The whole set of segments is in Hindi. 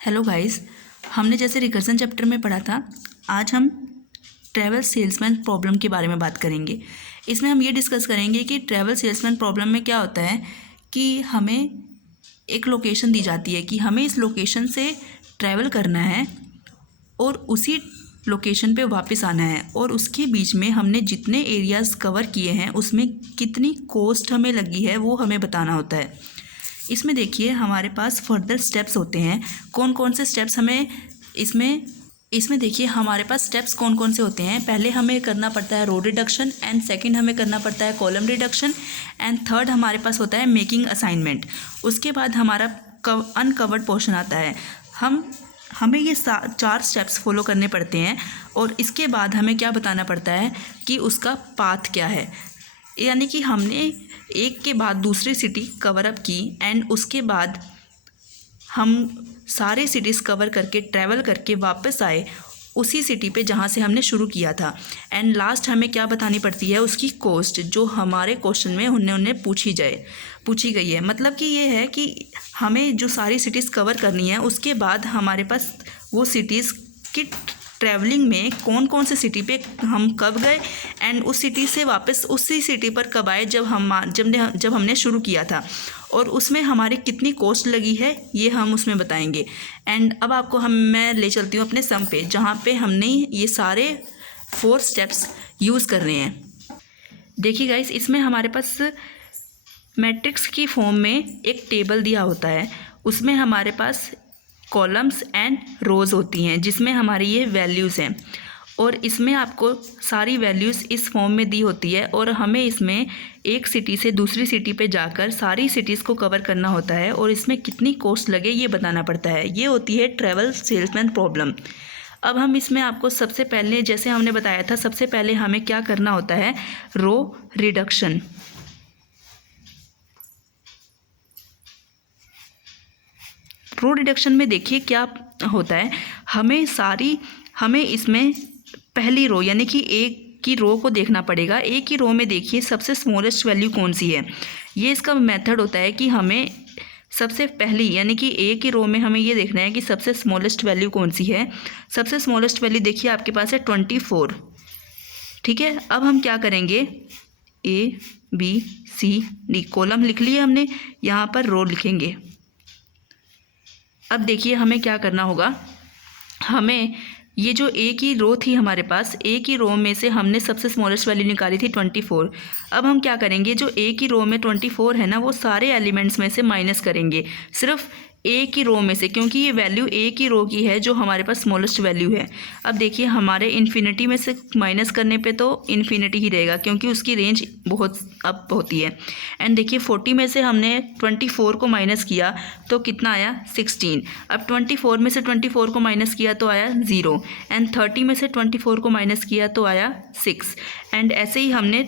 हेलो गाइस, हमने जैसे रिकर्जन चैप्टर में पढ़ा था, आज हम ट्रैवल सेल्समैन प्रॉब्लम के बारे में बात करेंगे। इसमें हम ये डिस्कस करेंगे कि ट्रैवल सेल्समैन प्रॉब्लम में क्या होता है कि हमें एक लोकेशन दी जाती है कि हमें इस लोकेशन से ट्रैवल करना है और उसी लोकेशन पे वापस आना है, और उसके बीच में हमने जितने एरियाज़ कवर किए हैं उसमें कितनी कॉस्ट हमें लगी है वो हमें बताना होता है। इसमें देखिए हमारे पास फर्दर स्टेप्स होते हैं। कौन कौन से स्टेप्स हमें इसमें देखिए हमारे पास स्टेप्स कौन कौन से होते हैं। पहले हमें करना पड़ता है रो रिडक्शन, एंड सेकंड हमें करना पड़ता है कॉलम रिडक्शन, एंड थर्ड हमारे पास होता है मेकिंग असाइनमेंट। उसके बाद हमारा अनकवर्ड पोर्शन आता है। हमें ये 4 स्टेप्स फॉलो करने पड़ते हैं, और इसके बाद हमें क्या बताना पड़ता है कि उसका पाथ क्या है। यानी कि हमने एक के बाद दूसरी सिटी कवर अप की, एंड उसके बाद हम सारे सिटीज़ कवर करके ट्रैवल करके वापस आए उसी सिटी पे जहाँ से हमने शुरू किया था। एंड लास्ट हमें क्या बतानी पड़ती है, उसकी कॉस्ट, जो हमारे क्वेश्चन में उन्हें पूछी गई है। मतलब कि ये है कि हमें जो सारी सिटीज़ कवर करनी है उसके बाद हमारे पास वो सिटीज़ की ट्रैवलिंग में कौन कौन से सिटी पे हम कब गए, एंड उस सिटी से वापस उसी सिटी पर कब आए जब हमने शुरू किया था, और उसमें हमारी कितनी कॉस्ट लगी है ये हम उसमें बताएंगे। एंड अब आपको मैं ले चलती हूँ अपने सम पे, जहाँ पे हमने ये सारे 4 स्टेप्स यूज़ कर रहे हैं। देखिए गाइस, इसमें हमारे पास मैट्रिक्स की फॉर्म में एक टेबल दिया होता है। उसमें हमारे पास कॉलम्स एंड रोज़ होती हैं जिसमें हमारी ये वैल्यूज़ हैं, और इसमें आपको सारी वैल्यूज़ इस फॉर्म में दी होती है, और हमें इसमें एक सिटी से दूसरी सिटी पे जाकर सारी सिटीज़ को कवर करना होता है, और इसमें कितनी कॉस्ट लगे ये बताना पड़ता है। ये होती है ट्रैवल सेल्समैन प्रॉब्लम। अब हम इसमें आपको सबसे पहले, जैसे हमने बताया था, सबसे पहले हमें क्या करना होता है, रो रिडक्शन। रो रिडक्शन में देखिए क्या होता है, हमें इसमें पहली रो यानी कि एक की रो को देखना पड़ेगा। एक ही रो में देखिए सबसे स्मॉलेस्ट वैल्यू कौन सी है। ये इसका मेथड होता है कि हमें सबसे पहली यानी कि एक ही रो में हमें ये देखना है कि सबसे स्मॉलेस्ट वैल्यू कौन सी है। सबसे स्मॉलेस्ट वैल्यू देखिए आपके पास है 24। ठीक है, अब हम क्या करेंगे, ABCD कॉलम लिख लिए हमने, यहाँ पर रो लिखेंगे। अब देखिए हमें क्या करना होगा, हमें ये जो एक ही रो थी हमारे पास, एक ही रो में से हमने सबसे स्मॉलेस्ट वैल्यू निकाली थी 24। अब हम क्या करेंगे, जो एक ही रो में 24 है ना, वो सारे एलिमेंट्स में से माइनस करेंगे सिर्फ एक ही रो में से, क्योंकि ये वैल्यू एक ही रो की है जो हमारे पास स्मॉलेस्ट वैल्यू है। अब देखिए हमारे इन्फिनिटी में से माइनस करने पे तो इन्फिनिटी ही रहेगा, क्योंकि उसकी रेंज बहुत अप होती है। एंड देखिए 40 में से हमने 24 को माइनस किया तो कितना आया, 16। अब 24 में से 24 को माइनस किया तो आया 0, एंड 30 में से 24 को माइनस किया तो आया 6। एंड ऐसे ही हमने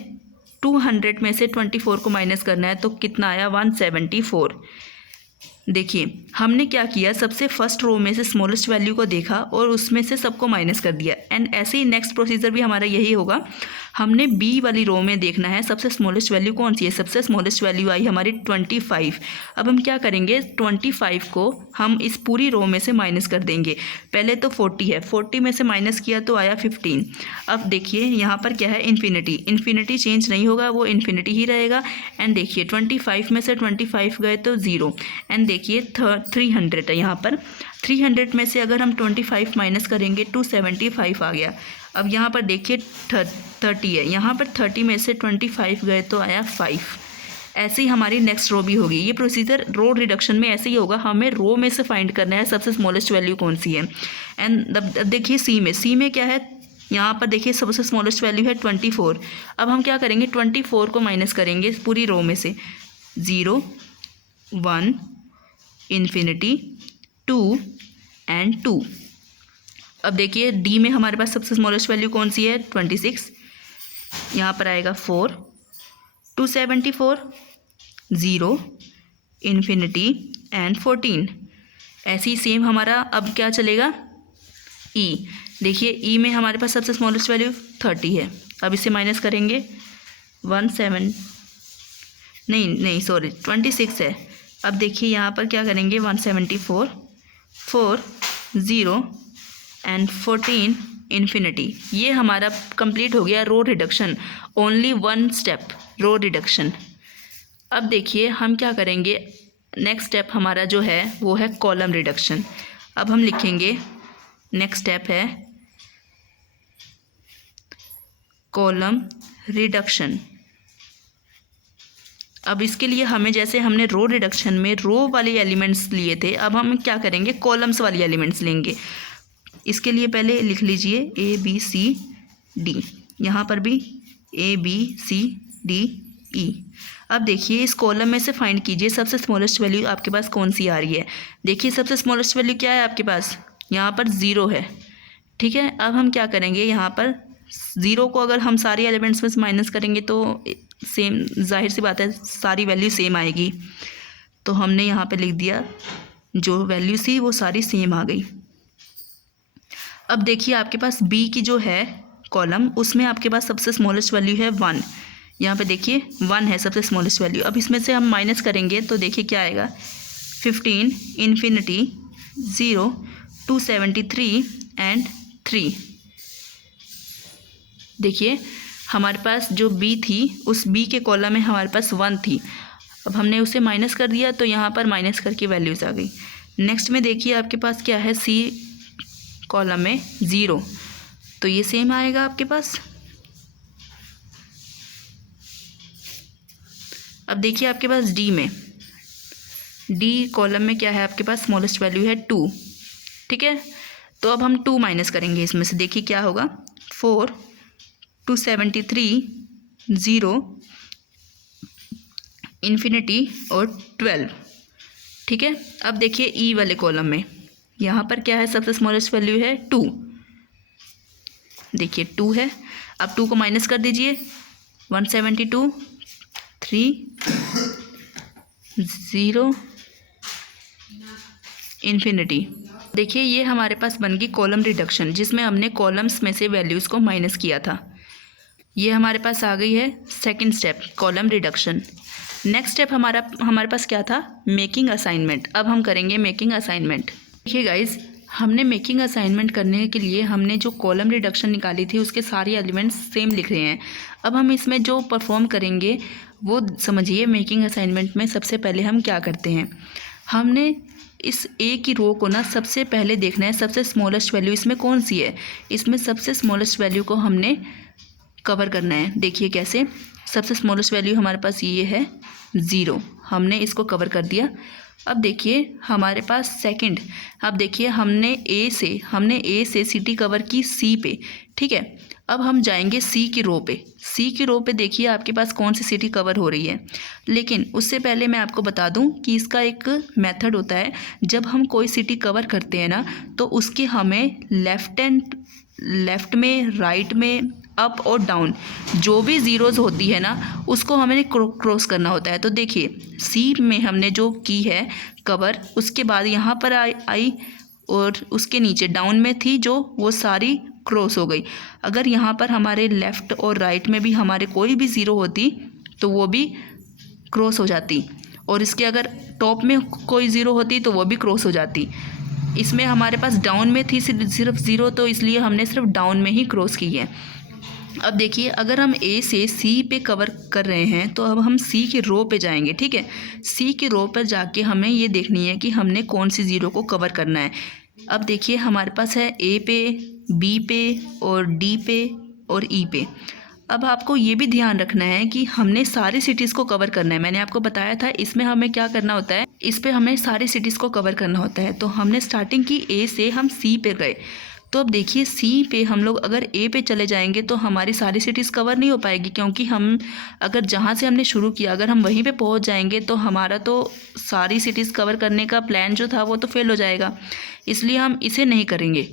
200 में से 24 को माइनस करना है तो कितना आया, 174। देखिए हमने क्या किया, सबसे फर्स्ट रो में से स्मॉलेस्ट वैल्यू को देखा और उसमें से सबको माइनस कर दिया। एंड ऐसे ही नेक्स्ट प्रोसीजर भी हमारा यही होगा। हमने बी वाली रो में देखना है सबसे स्मॉलेस्ट वैल्यू कौन सी है। सबसे स्मॉलेस्ट वैल्यू आई हमारी 25। अब हम क्या करेंगे, 25 को हम इस पूरी रो में से माइनस कर देंगे। पहले तो 40 है, 40 में से माइनस किया तो आया 15। अब देखिए यहाँ पर क्या है, इन्फिनिटी चेंज नहीं होगा, वो इन्फिनिटी ही रहेगा। एंड देखिए 25 में से 25 गए तो 0। एंड देखिए 300 है, यहाँ पर 300 में से अगर हम 25 माइनस करेंगे 275 आ गया। अब यहाँ पर देखिए 30 है, यहाँ पर 30 में से 25 गए तो आया 5। ऐसे ही हमारी नेक्स्ट रो भी होगी। ये प्रोसीजर रो रिडक्शन में ऐसे ही होगा, हमें रो में से फाइंड करना है सबसे स्मॉलेस्ट वैल्यू कौन सी है। एंड देखिए सी में क्या है, यहाँ पर देखिए सबसे स्मॉलेस्ट वैल्यू है 24। अब हम क्या करेंगे, 24 को माइनस करेंगे पूरी रो में से, 0, 1, इन्फिनिटी, 2 एंड 2। अब देखिए डी में हमारे पास सबसे स्मॉलेस्ट वैल्यू कौन सी है, 26। यहाँ पर आएगा 4, 274, 0, इन्फिनिटी एंड 14। ऐसे ही सेम हमारा अब क्या चलेगा, ई। देखिए ई में हमारे पास सबसे स्मॉलेस्ट वैल्यू 30 है। अब इसे माइनस करेंगे, 26 है। अब देखिए यहाँ पर क्या करेंगे, 174, 4 0 एंड 14 इन्फिनिटी। ये हमारा कंप्लीट हो गया row reduction, only one step row reduction. अब देखिए हम क्या करेंगे, नेक्स्ट स्टेप हमारा जो है वो है कॉलम रिडक्शन। अब हम लिखेंगे नेक्स्ट स्टेप है कॉलम रिडक्शन। अब इसके लिए हमें, जैसे हमने रो रिडक्शन में रो वाले एलिमेंट्स लिए थे, अब हम क्या करेंगे, कॉलम्स वाले एलिमेंट्स लेंगे। इसके लिए पहले लिख लीजिए ए बी सी डी, यहाँ पर भी A B C D E. अब देखिए इस कॉलम में से फाइंड कीजिए सबसे स्मॉलेस्ट वैल्यू आपके पास कौन सी आ रही है। देखिए सबसे स्मॉलेस्ट वैल्यू क्या है आपके पास, यहाँ पर 0 है। ठीक है, अब हम क्या करेंगे, यहाँ पर 0 को अगर हम सारे एलिमेंट्स में से माइनस करेंगे तो सेम, जाहिर सी बात है सारी वैल्यू सेम आएगी। तो हमने यहाँ पे लिख दिया जो वैल्यू थी वो सारी सेम आ गई। अब देखिए आपके पास बी की जो है कॉलम, उसमें आपके पास सबसे स्मॉलेस्ट वैल्यू है 1। यहाँ पे देखिए 1 है सबसे स्मॉलेस्ट वैल्यू। अब इसमें से हम माइनस करेंगे तो देखिए क्या आएगा, 15 इन्फिनिटी 0 273 एंड 3। देखिए हमारे पास जो बी थी, उस बी के कॉलम में हमारे पास 1 थी। अब हमने उसे माइनस कर दिया तो यहाँ पर माइनस करके वैल्यूज़ आ गई। नेक्स्ट में देखिए आपके पास क्या है, सी कॉलम में 0, तो ये सेम आएगा आपके पास। अब देखिए आपके पास डी में, डी कॉलम में क्या है आपके पास, स्मॉलेस्ट वैल्यू है 2। ठीक है, तो अब हम 2 माइनस करेंगे इसमें से, देखिए क्या होगा, 4 273 0 इन्फिनिटी और 12। ठीक है, अब देखिए ई वाले कॉलम में यहाँ पर क्या है, सबसे स्मॉलेस्ट वैल्यू है 2। देखिए 2 है, अब 2 को माइनस कर दीजिए, 172 3 0 इन्फिनिटी। देखिए ये हमारे पास बन गई कॉलम रिडक्शन, जिसमें हमने कॉलम्स में से वैल्यूज़ को माइनस किया था। ये हमारे पास आ गई है second step, column reduction. Next step हमारे पास क्या था, मेकिंग असाइनमेंट। अब हम करेंगे मेकिंग असाइनमेंट। देखिए गाइज, हमने मेकिंग असाइनमेंट करने के लिए हमने जो कॉलम रिडक्शन निकाली थी उसके सारे एलिमेंट्स सेम लिख रहे हैं। अब हम इसमें जो परफॉर्म करेंगे वो समझिए। मेकिंग असाइनमेंट में सबसे पहले हम क्या करते हैं, हमने इस ए की रो को ना सबसे पहले देखना है सबसे स्मॉलेस्ट वैल्यू इसमें कौन सी है। इसमें सबसे स्मॉलेस्ट वैल्यू को हमने कवर करना है। देखिए कैसे, सबसे स्मॉलेस्ट वैल्यू हमारे पास ये है 0, हमने इसको कवर कर दिया। अब देखिए हमारे पास सेकंड, अब देखिए हमने ए से सिटी कवर की सी पे। ठीक है, अब हम जाएंगे सी की रो पे। सी की रो पे देखिए आपके पास कौन सी सिटी कवर हो रही है। लेकिन उससे पहले मैं आपको बता दूं कि इसका एक मेथड होता है। जब हम कोई सिटी कवर करते हैं ना, तो उसके हमें लेफ़्ट में, राइट में, अप और डाउन जो भी ज़ीरोज़ होती है ना, उसको हमें क्रॉस करना होता है। तो देखिए सी में हमने जो की है कवर, उसके बाद यहाँ पर आई और उसके नीचे डाउन में थी जो, वो सारी क्रॉस हो गई। अगर यहाँ पर हमारे लेफ़्ट और राइट में भी हमारे कोई भी ज़ीरो होती तो वो भी क्रॉस हो जाती, और इसके अगर टॉप में कोई ज़ीरो होती तो वो भी क्रॉस हो जाती। इसमें हमारे पास डाउन में थी सिर्फ ज़ीरो, तो इसलिए हमने सिर्फ डाउन में ही क्रॉस की है। अब देखिए अगर हम ए से सी पे कवर कर रहे हैं तो अब हम सी की रो पे जाएंगे। ठीक है, सी की रो पर जाके हमें ये देखनी है कि हमने कौन सी ज़ीरो को कवर करना है। अब देखिए हमारे पास है ए पे, बी पे और डी पे और ई पे। अब आपको ये भी ध्यान रखना है कि हमने सारी सिटीज़ को कवर करना है। मैंने आपको बताया था इसमें हमें क्या करना होता है, इस पे हमें सारी सिटीज़ को कवर करना होता है। तो हमने स्टार्टिंग की ए से, हम सी पे गए। तो अब देखिए सी पे हम लोग अगर ए पे चले जाएंगे तो हमारी सारी सिटीज़ कवर नहीं हो पाएगी, क्योंकि हम अगर जहाँ से हमने शुरू किया अगर हम वहीं पे पहुँच जाएंगे तो हमारा तो सारी सिटीज़ कवर करने का प्लान जो था वो तो फेल हो जाएगा, इसलिए हम इसे नहीं करेंगे।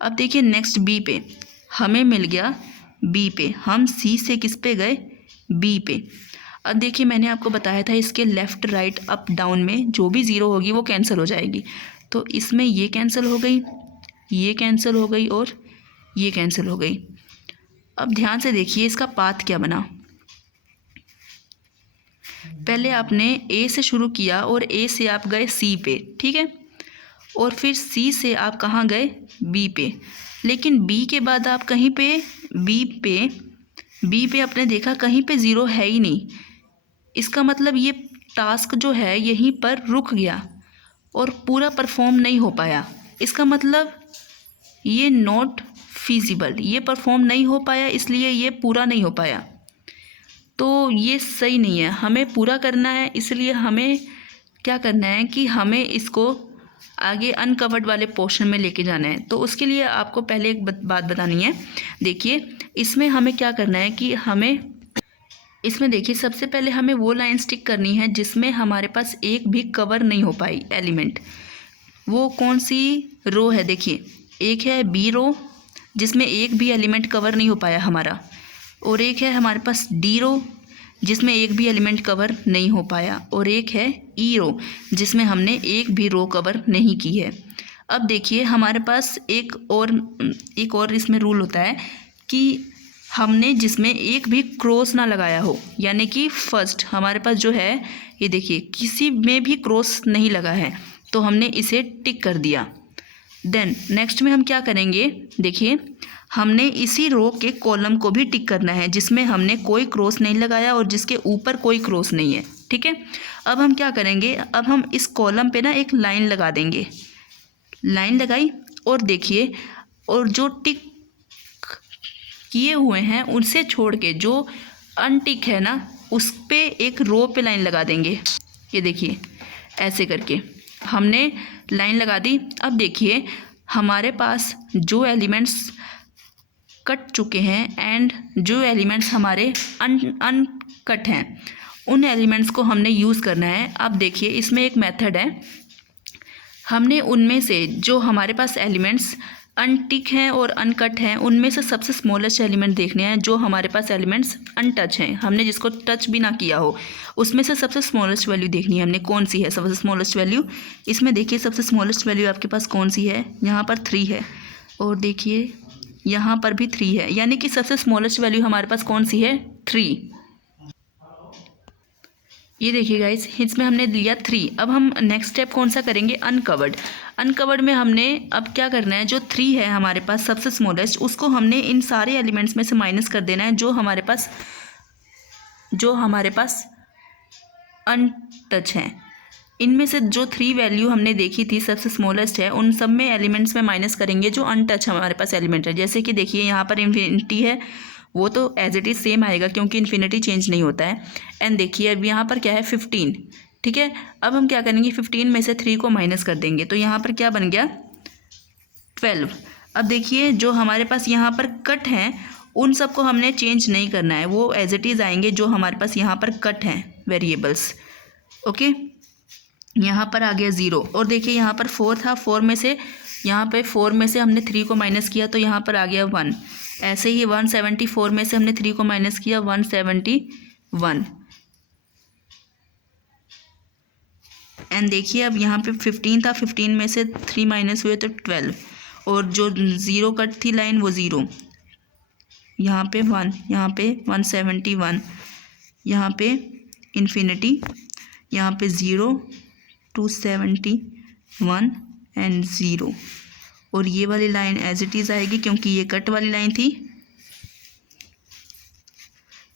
अब देखिए नेक्स्ट बी पे, हमें मिल गया बी पे, हम सी से किस पे गए, बी पे। अब देखिए मैंने आपको बताया था इसके लेफ़्ट, राइट, अप, डाउन में जो भी ज़ीरो होगी वो कैंसिल हो जाएगी। तो इसमें ये कैंसिल हो गई, ये कैंसिल हो गई और ये कैंसिल हो गई। अब ध्यान से देखिए इसका पाथ क्या बना। पहले आपने ए से शुरू किया और ए से आप गए सी पे। ठीक है, और फिर सी से आप कहाँ गए, बी पे। लेकिन बी के बाद आप कहीं पे बी पे आपने देखा कहीं पे ज़ीरो है ही नहीं। इसका मतलब ये टास्क जो है यहीं पर रुक गया और पूरा परफॉर्म नहीं हो पाया। इसका मतलब ये नॉट फीजिबल, ये परफॉर्म नहीं हो पाया, इसलिए ये पूरा नहीं हो पाया। तो ये सही नहीं है, हमें पूरा करना है। इसलिए हमें क्या करना है कि हमें इसको आगे अनकवर्ड वाले पोर्शन में लेके जाना है। तो उसके लिए आपको पहले एक बात बतानी है। देखिए इसमें हमें क्या करना है कि इसमें देखिए सबसे पहले हमें वो लाइन स्टिक करनी है जिसमें हमारे पास एक भी कवर नहीं हो पाई एलिमेंट। वो कौन सी रो है, देखिए एक है बी रो जिसमें एक भी एलिमेंट कवर नहीं हो पाया हमारा, और एक है हमारे पास डी रो जिसमें एक भी एलिमेंट कवर नहीं हो पाया, और एक है ई रो जिसमें हमने एक भी रो कवर नहीं की है। अब देखिए हमारे पास एक और इसमें रूल होता है कि हमने जिसमें एक भी क्रॉस ना लगाया हो, यानी कि फर्स्ट हमारे पास जो है ये देखिए किसी में भी क्रॉस नहीं लगा है, तो हमने इसे टिक कर दिया। देन नेक्स्ट में हम क्या करेंगे, देखिए हमने इसी रो के कॉलम को भी टिक करना है जिसमें हमने कोई क्रॉस नहीं लगाया और जिसके ऊपर कोई क्रॉस नहीं है। ठीक है, अब हम क्या करेंगे, अब हम इस कॉलम पे ना एक लाइन लगा देंगे। लाइन लगाई और देखिए, और जो टिक किए हुए हैं उनसे छोड़ के जो अनटिक है ना उस पे एक रो पे लाइन लगा देंगे। ये देखिए ऐसे करके हमने लाइन लगा दी। अब देखिए हमारे पास जो एलिमेंट्स कट चुके हैं एंड जो एलिमेंट्स हमारे अनकट हैं उन एलिमेंट्स को हमने यूज़ करना है। अब देखिए इसमें एक मेथड है, हमने उनमें से जो हमारे पास एलिमेंट्स अनटिक हैं और अनकट हैं उनमें से सबसे स्मॉलेस्ट एलिमेंट देखने हैं। जो हमारे पास एलिमेंट्स अनटच हैं, हमने जिसको टच भी ना किया हो, उसमें से सबसे स्मॉलेस्ट वैल्यू देखनी है हमने कौन सी है सबसे स्मॉलेस्ट वैल्यू। इसमें देखिए सबसे स्मॉलेस्ट वैल्यू आपके पास कौन सी है, यहाँ पर 3 है, और देखिए यहाँ पर भी 3 है, यानी कि सबसे स्मॉलेस्ट वैल्यू हमारे पास कौन सी है, 3। ये देखिए गाइस इसमें हमने लिया 3। अब हम नेक्स्ट स्टेप कौन सा करेंगे, अनकवर्ड। अनकवर्ड में हमने अब क्या करना है, जो 3 है हमारे पास सबसे स्मॉलेस्ट, उसको हमने इन सारे एलिमेंट्स में से माइनस कर देना है जो हमारे पास अनटच हैं। इनमें से जो 3 वैल्यू हमने देखी थी सबसे स्मॉलेस्ट है, उन सब में एलिमेंट्स में माइनस करेंगे जो अनटच हमारे पास एलिमेंट है। जैसे कि देखिए यहाँ पर इन्फिनिटी है, वो तो एज इट इज़ सेम आएगा क्योंकि इन्फिनिटी चेंज नहीं होता है। एंड देखिए अब यहाँ पर क्या है, 15। ठीक है, अब हम क्या करेंगे, 15 में से 3 को माइनस कर देंगे, तो यहाँ पर क्या बन गया, 12। अब देखिए जो हमारे पास यहाँ पर कट हैं उन सब को हमने चेंज नहीं करना है, वो एज इट इज़ आएंगे जो हमारे पास यहाँ पर कट हैं वेरिएबल्स। ओके, यहाँ पर आ गया 0, और देखिए यहाँ पर 4 था, 4 में से हमने 3 को माइनस किया तो यहाँ पर आ गया 1। ऐसे ही 174 में से हमने 3 को माइनस किया, 171। एंड देखिए अब यहाँ पे 15 था, 15 में से 3 माइनस हुए तो 12, और जो 0 कट थी लाइन वो 0, यहाँ पे 1, यहाँ पे 171, यहाँ पे इन्फिनिटी, यहाँ पे 0, 271 एंड 0, और ये वाली लाइन एज इट इज़ आएगी क्योंकि ये कट वाली लाइन थी।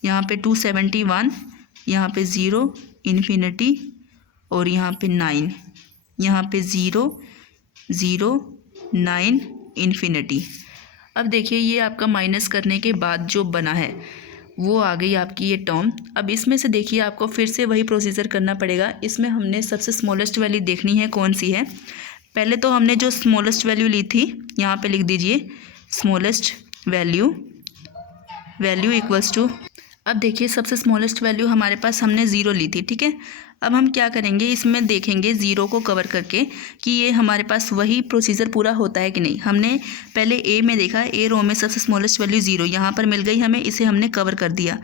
यहाँ पे 271, यहाँ पे 0 इन्फिनिटी, और यहाँ पे 9, यहाँ पे 0 0 9 इन्फिनिटी। अब देखिए ये आपका माइनस करने के बाद जो बना है वो आ गई आपकी ये टर्म। अब इसमें से देखिए आपको फिर से वही प्रोसीजर करना पड़ेगा। इसमें हमने सबसे स्मॉलेस्ट वैल्यू देखनी है कौन सी है। पहले तो हमने जो स्मॉलेस्ट वैल्यू ली थी यहाँ पे लिख दीजिए स्मॉलेस्ट वैल्यू इक्वल्स टू, अब देखिए सबसे स्मॉलेस्ट वैल्यू हमारे पास हमने 0 ली थी। ठीक है, अब हम क्या करेंगे, इसमें देखेंगे 0 को कवर करके कि ये हमारे पास वही प्रोसीजर पूरा होता है कि नहीं। हमने पहले ए में देखा, ए रो में सबसे स्मॉलेस्ट वैल्यू 0 यहाँ पर मिल गई हमें, इसे हमने कवर कर दिया।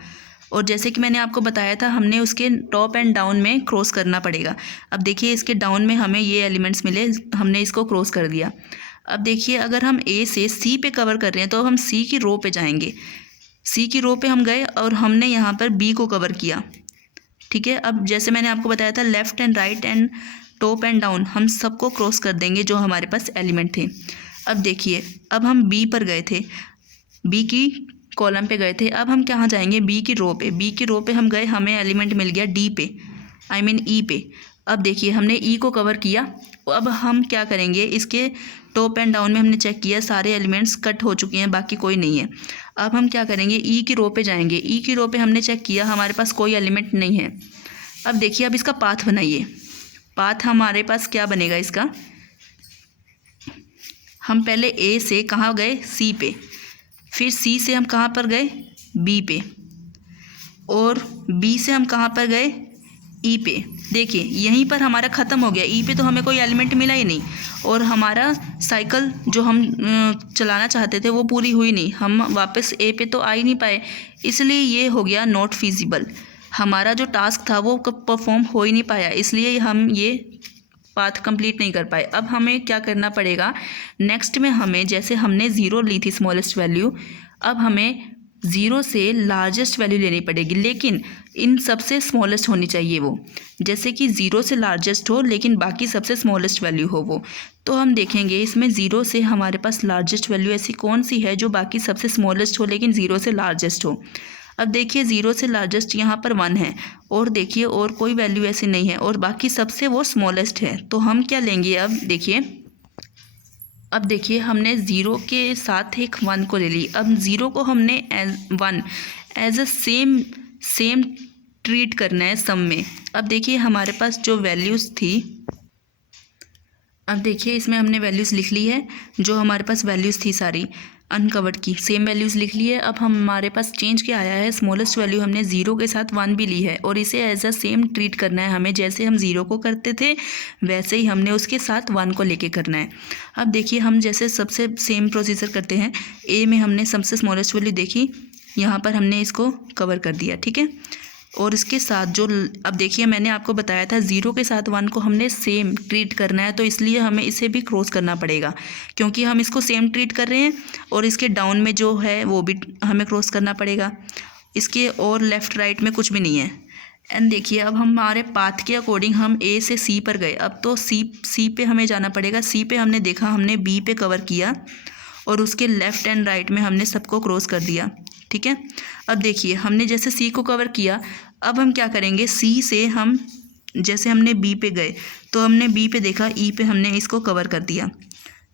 और जैसे कि मैंने आपको बताया था हमने उसके टॉप एंड डाउन में क्रॉस करना पड़ेगा। अब देखिए इसके डाउन में हमें ये एलिमेंट्स मिले, हमने इसको क्रॉस कर दिया। अब देखिए अगर हम ए से सी पे कवर कर रहे हैं तो हम सी की रो पे जाएंगे। सी की रो पे हम गए और हमने यहाँ पर बी को कवर किया। ठीक है, अब जैसे मैंने आपको बताया था left and right and top and down हम सबको क्रॉस कर देंगे जो हमारे पास एलिमेंट थे। अब देखिए, अब हम बी पर गए थे, बी की कॉलम पे गए थे, अब हम कहाँ जाएंगे, बी की रो पे। बी की रो पे हम गए, हमें एलिमेंट मिल गया डी पे, आई मीन ई पे। अब देखिए हमने ई को कवर किया, अब हम क्या करेंगे, इसके टॉप एंड डाउन में हमने चेक किया सारे एलिमेंट्स कट हो चुके हैं, बाकी कोई नहीं है। अब हम क्या करेंगे, ई की रो पे जाएंगे। ई की रो पे हमने चेक किया, हमारे पास कोई एलिमेंट नहीं है। अब देखिए, अब इसका पाथ बनाइए। पाथ हमारे पास क्या बनेगा इसका, हम पहले ए से कहाँ गए, सी पे, फिर सी से हम कहाँ पर गए, बी पे, और बी से हम कहाँ पर गए, ई पे। देखिए यहीं पर हमारा ख़त्म हो गया, ई पे तो हमें कोई एलिमेंट मिला ही नहीं, और हमारा साइकिल जो हम चलाना चाहते थे वो पूरी हुई नहीं, हम वापस ए पे तो आ ही नहीं पाए, इसलिए ये हो गया नॉट फिजिबल। हमारा जो टास्क था वो परफॉर्म हो ही नहीं पाया, इसलिए हम ये पाथ कंप्लीट नहीं कर पाए। अब हमें क्या करना पड़ेगा, नेक्स्ट में हमें, जैसे हमने ज़ीरो ली थी स्मॉलेस्ट वैल्यू, अब हमें ज़ीरो से लार्जेस्ट वैल्यू लेनी पड़ेगी, लेकिन इन सबसे स्मॉलेस्ट होनी चाहिए वो, जैसे कि ज़ीरो से लार्जेस्ट हो लेकिन बाकी सबसे स्मॉलेस्ट वैल्यू हो वो। तो हम देखेंगे इसमें ज़ीरो से हमारे पास लार्जेस्ट वैल्यू ऐसी कौन सी है जो बाकी सबसे स्मॉलेस्ट हो लेकिन ज़ीरो से लार्जेस्ट हो। अब देखिए ज़ीरो से लार्जेस्ट यहाँ पर 1 है, और देखिए और कोई वैल्यू ऐसी नहीं है, और बाकी सबसे वो स्मॉलेस्ट है। तो हम क्या लेंगे, अब देखिए हमने ज़ीरो के साथ एक 1 को ले ली। अब ज़ीरो को हमने एज अ सेम ट्रीट करना है सम में। अब देखिए हमारे पास जो वैल्यूज़ थी, अब देखिए इसमें हमने वैल्यूज़ लिख ली है, जो हमारे पास वैल्यूज़ थी सारी अनकवर्ड की सेम वैल्यूज़ लिख ली है। अब हमारे पास चेंज क्या आया है, स्मॉलेस्ट वैल्यू हमने ज़ीरो के साथ 1 भी ली है, और इसे एज अ सेम ट्रीट करना है हमें, जैसे हम ज़ीरो को करते थे वैसे ही हमने उसके साथ 1 को लेके करना है। अब देखिए हम जैसे सबसे सेम प्रोसीजर करते हैं, ए में हमने सबसे स्मॉलेस्ट वैल्यू देखी, यहाँ पर हमने इसको कवर कर दिया, ठीक है। और इसके साथ जो, अब देखिए मैंने आपको बताया था ज़ीरो के साथ 1 को हमने सेम ट्रीट करना है, तो इसलिए हमें इसे भी क्रॉस करना पड़ेगा, क्योंकि हम इसको सेम ट्रीट कर रहे हैं, और इसके डाउन में जो है वो भी हमें क्रॉस करना पड़ेगा, इसके और लेफ़्ट राइट में कुछ भी नहीं है। एंड देखिए अब हमारे पाथ के अकॉर्डिंग हम ए से सी पर गए, अब तो सी पे हमें जाना पड़ेगा। सी पे हमने देखा, हमने बी पे कवर किया, और उसके लेफ़्ट एंड राइट में हमने सबको क्रॉस कर दिया, ठीक है। अब देखिए हमने जैसे सी को कवर किया, अब हम क्या करेंगे, सी से हम जैसे हमने बी पे गए तो हमने बी पे देखा, ई पे हमने इसको कवर कर दिया,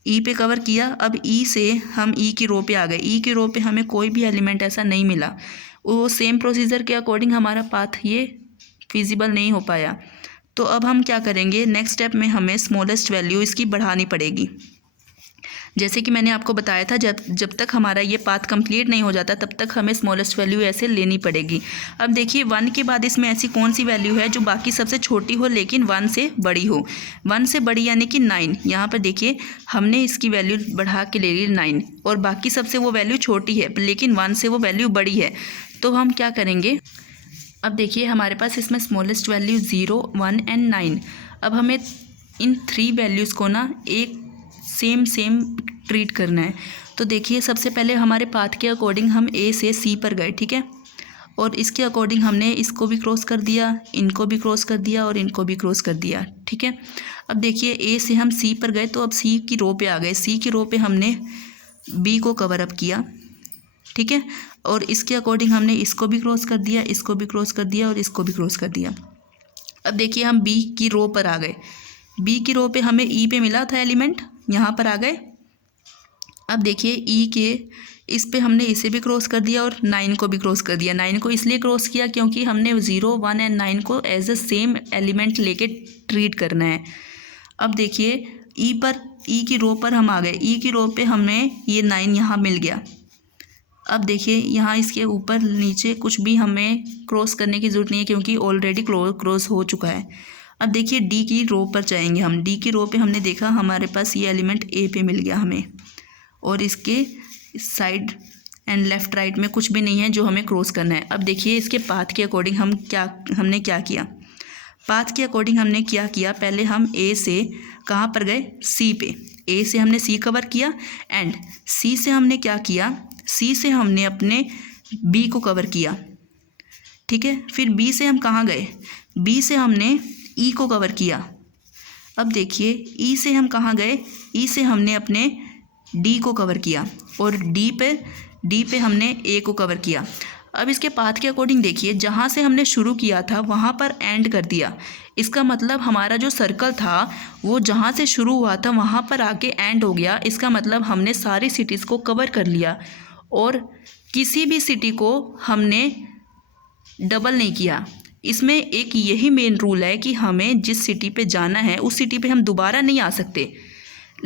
ई पे कवर किया। अब ई से हम ई की रो पे आ गए, ई की रो पे हमें कोई भी एलिमेंट ऐसा नहीं मिला, वो सेम प्रोसीजर के अकॉर्डिंग हमारा पाथ ये फिजिबल नहीं हो पाया। तो अब हम क्या करेंगे, नेक्स्ट स्टेप में हमें स्मॉलेस्ट वैल्यू इसकी बढ़ानी पड़ेगी। जैसे कि मैंने आपको बताया था, जब तक हमारा ये पाथ कंप्लीट नहीं हो जाता तब तक हमें स्मॉलेस्ट वैल्यू ऐसे लेनी पड़ेगी। अब देखिए 1 के बाद इसमें ऐसी कौन सी वैल्यू है जो बाकी सबसे छोटी हो लेकिन 1 से बड़ी हो। 1 से बड़ी यानी कि 9। यहाँ पर देखिए हमने इसकी वैल्यू बढ़ा के ले ली 9, और बाकी सबसे वो वैल्यू छोटी है लेकिन 1 से वो वैल्यू बड़ी है। तो हम क्या करेंगे, अब देखिए हमारे पास इसमें स्मॉलेस्ट वैल्यू 0, 1 एंड 9। अब हमें इन 3 वैल्यूज़ को ना एक सेम ट्रीट करना है। तो देखिए सबसे पहले हमारे पाथ के अकॉर्डिंग हम ए से सी पर गए, ठीक है, और इसके अकॉर्डिंग हमने इसको भी क्रॉस कर दिया, इनको भी क्रॉस कर दिया, और इनको भी क्रॉस कर दिया, ठीक है। अब देखिए ए से हम सी पर गए, तो अब सी की रो पे आ गए, सी की रो पे हमने बी को कवर अप किया, ठीक है, और इसके अकॉर्डिंग हमने इसको भी क्रॉस कर दिया, इसको भी क्रॉस कर दिया, और इसको भी क्रॉस कर दिया। अब देखिए हम बी की रो पर आ गए, बी की रो पे हमें ई पे मिला था एलिमेंट, यहाँ पर आ गए। अब देखिए ई के इस पे हमने इसे भी क्रॉस कर दिया और 9 को भी क्रॉस कर दिया। 9 को इसलिए क्रॉस किया क्योंकि हमने 0, 1 एंड 9 को एज अ सेम एलिमेंट लेके ट्रीट करना है। अब देखिए ई की रो पर हम आ गए, ई की रो पे हमें ये 9 यहाँ मिल गया। अब देखिए यहाँ इसके ऊपर नीचे कुछ भी हमें क्रॉस करने की ज़रूरत नहीं है क्योंकि ऑलरेडी क्रॉस हो चुका है। अब देखिए डी की रो पर जाएंगे हम, डी की रो पे हमने देखा हमारे पास ये एलिमेंट ए पे मिल गया हमें, और इसके साइड एंड लेफ़्ट राइट में कुछ भी नहीं है जो हमें क्रॉस करना है। अब देखिए इसके पाथ के अकॉर्डिंग हमने क्या किया, पाथ के अकॉर्डिंग हमने क्या किया, पहले हम ए से कहाँ पर गए, सी पे, ए से हमने सी कवर किया, एंड सी से हमने क्या किया, सी से हमने अपने बी को कवर किया, ठीक है। फिर बी से हम कहाँ गए, बी से हमने ई को कवर किया, अब देखिए ई से हम कहाँ गए, ई से हमने अपने डी को कवर किया और डी पे हमने ए को कवर किया। अब इसके पाथ के अकॉर्डिंग देखिए, जहाँ से हमने शुरू किया था वहाँ पर एंड कर दिया। इसका मतलब हमारा जो सर्कल था वो जहाँ से शुरू हुआ था वहाँ पर आके एंड हो गया। इसका मतलब हमने सारी सिटीज़ को कवर कर लिया और किसी भी सिटी को हमने डबल नहीं किया। इसमें एक यही मेन रूल है कि हमें जिस सिटी पे जाना है उस सिटी पे हम दोबारा नहीं आ सकते,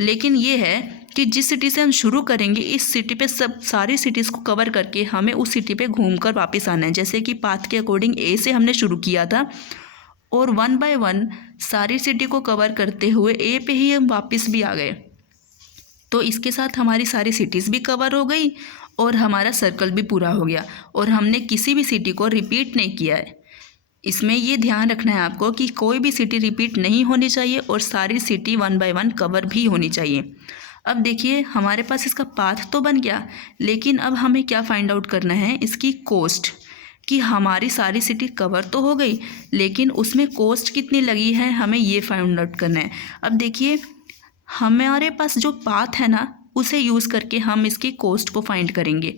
लेकिन ये है कि जिस सिटी से हम शुरू करेंगे इस सिटी पे सब सारी सिटीज़ को कवर करके हमें उस सिटी पे घूमकर वापस आना है। जैसे कि पाथ के अकॉर्डिंग ए से हमने शुरू किया था और 1 बाय 1 सारी सिटी को कवर करते हुए ए पे ही हम वापस भी आ गए। तो इसके साथ हमारी सारी सिटीज़ भी कवर हो गई और हमारा सर्कल भी पूरा हो गया और हमने किसी भी सिटी को रिपीट नहीं किया है। इसमें ये ध्यान रखना है आपको कि कोई भी सिटी रिपीट नहीं होनी चाहिए और सारी सिटी 1 बाय 1 कवर भी होनी चाहिए। अब देखिए हमारे पास इसका पाथ तो बन गया, लेकिन अब हमें क्या फाइंड आउट करना है, इसकी कोस्ट, कि हमारी सारी सिटी कवर तो हो गई लेकिन उसमें कोस्ट कितनी लगी है हमें ये फाइंड आउट करना है। अब देखिए हमारे पास जो पाथ है ना उसे यूज़ करके हम इसकी कोस्ट को फाइंड करेंगे।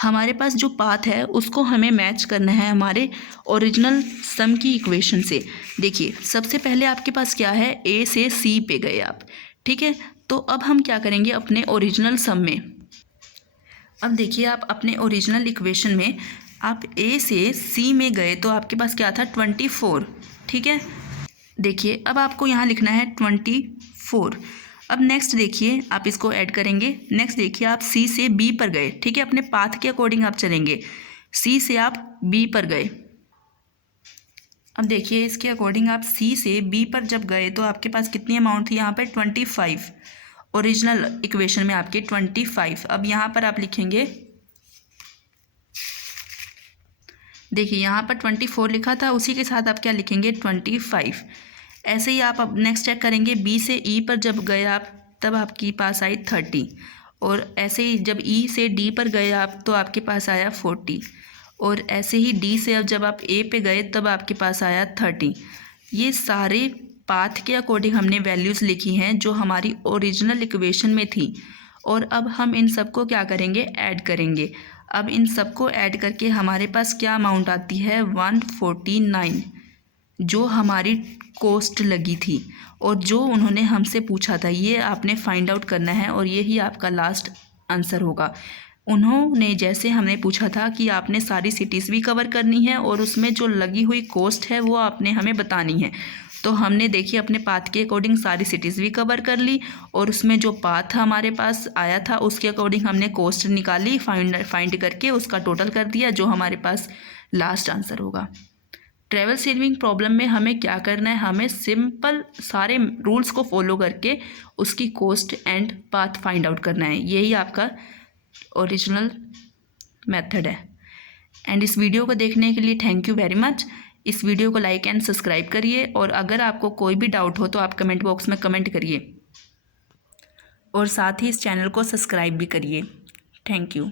हमारे पास जो पाथ है उसको हमें मैच करना है हमारे ओरिजिनल सम की इक्वेशन से। देखिए सबसे पहले आपके पास क्या है, ए से सी पे गए आप, ठीक है। तो अब हम क्या करेंगे अपने ओरिजिनल सम में, अब देखिए आप अपने ओरिजिनल इक्वेशन में आप ए से सी में गए तो आपके पास क्या था 24, ठीक है। देखिए अब आपको यहाँ लिखना है 24। अब नेक्स्ट देखिए आप इसको ऐड करेंगे। नेक्स्ट देखिए आप सी से बी पर गए, ठीक है, अपने पाथ के अकॉर्डिंग आप चलेंगे। सी से आप बी पर गए। अब देखिए इसके अकॉर्डिंग आप सी से बी पर जब गए तो आपके पास कितनी अमाउंट थी यहाँ पर 25, ओरिजिनल इक्वेशन में आपके 25। अब यहाँ पर आप लिखेंगे, देखिए यहाँ पर 24 लिखा था, उसी के साथ आप क्या लिखेंगे 25। ऐसे ही आप अब नेक्स्ट चेक करेंगे, बी से ई पर जब गए आप तब आपके पास आई 30 और ऐसे ही जब ई से डी पर गए आप तो आपके पास आया 40 और ऐसे ही डी से अब जब आप ए पे गए तब आपके पास आया 30। ये सारे पाथ के अकॉर्डिंग हमने वैल्यूज़ लिखी हैं जो हमारी ओरिजिनल इक्वेशन में थी और अब हम इन सबको क्या करेंगे, ऐड करेंगे। अब इन सबको ऐड करके हमारे पास क्या अमाउंट आती है 149, जो हमारी कोस्ट लगी थी और जो उन्होंने हमसे पूछा था ये आपने फाइंड आउट करना है और यही आपका लास्ट आंसर होगा। उन्होंने जैसे हमने पूछा था कि आपने सारी सिटीज़ भी कवर करनी है और उसमें जो लगी हुई कोस्ट है वो आपने हमें बतानी है। तो हमने देखिए अपने पाथ के अकॉर्डिंग सारी सिटीज़ भी कवर कर ली और उसमें जो पाथ हमारे पास आया था उसके अकॉर्डिंग हमने कोस्ट निकाली, फाइंड करके उसका टोटल कर दिया जो हमारे पास लास्ट आंसर होगा। ट्रैवल सेविंग प्रॉब्लम में हमें क्या करना है, हमें सिंपल सारे रूल्स को फॉलो करके उसकी cost and path find out करना है। यही आपका ओरिजिनल मेथड है। एंड इस वीडियो को देखने के लिए थैंक यू वेरी मच। इस वीडियो को लाइक एंड सब्सक्राइब करिए और अगर आपको कोई भी डाउट हो तो आप कमेंट बॉक्स में कमेंट करिए और साथ ही इस चैनल को सब्सक्राइब भी करिए। Thank you.